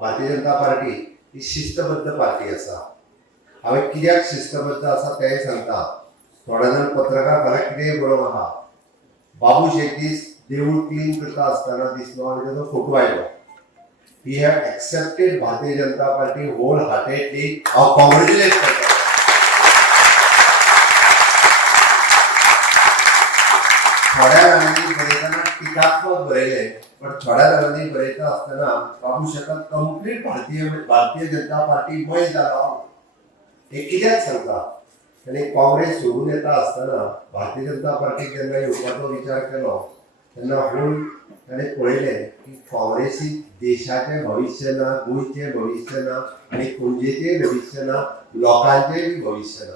भारतीय जनता पार्टी ही शिस्तबद्ध पार्टी आसा। हांवें कित्याक शिस्तबद्ध आसा तेंय सांगता। थोडे जाण पत्रकार फाल्यां कितेंय बरोवन आहा। बाबू शेट्टीस देवूळ क्लीन करता आसतना दिसलो आनी ताचो फोटो आयलो। He had accepted Bharatiya Janata Party wholeheartedly. Our congratulations. थोड्या जाणांनी बरयतना टिकात्मक बरयले, पण थोड्या जाणांनी बरयता आसतना बाबू शेतात कंप्लीट भारतीय जनता पार्टी मय जाला हे कित्याक सांगता। ताणें काँग्रेस सोडून येता आसतना भारतीय जनता पार्टीक जेन्ना येवपाचो विचार केलो तेन्ना हळून ताणें पळयलें की काँग्रेसीक देशाचें भविश्य ना, गोंयचें भविश्य ना आनी पणजेचें भविश्य ना, लोकांचेंय भविश्य ना।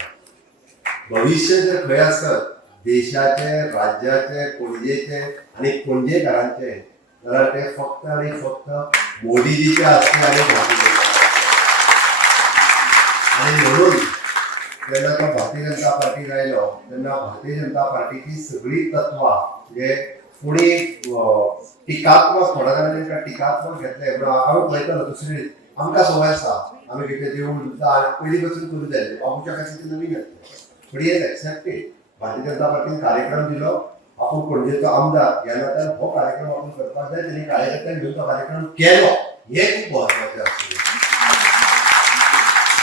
भविश्य जर खंय आसत देशाचें, राज्याचें, पणजेचें आनी पणजेकारांचें जाल्यार तें फक्त आनी फक्त मोदीजीचें आसचें आनी भारतीय आनी म्हणून जेन्ना तो भारतीय जनता पार्टीक आयलो तेन्ना भारतीय जनता पार्टीची सगळीं तत्वां म्हणजे फुडें टिकात्मक थोड्या जाणांनी टिकात्मक घेतले। हांवें पळयतालो दुसरी आमकां संवय आसा आमी कितें देवूळ पयलीं पासून करूं जाय बाबूच्या खातीर नवीन येतलें बट हेज एक्सेप्टेड। भारतीय जनता पार्टीन कार्यक्रम दिलो आपूण पणजेचो आमदार ह्या नात्यान हो कार्यक्रम आपूण करपाक जाय। तांणी कार्यकर्त्यांक घेवन तो कार्यक्रम केलो हें खूब म्हत्वाचें आसलें।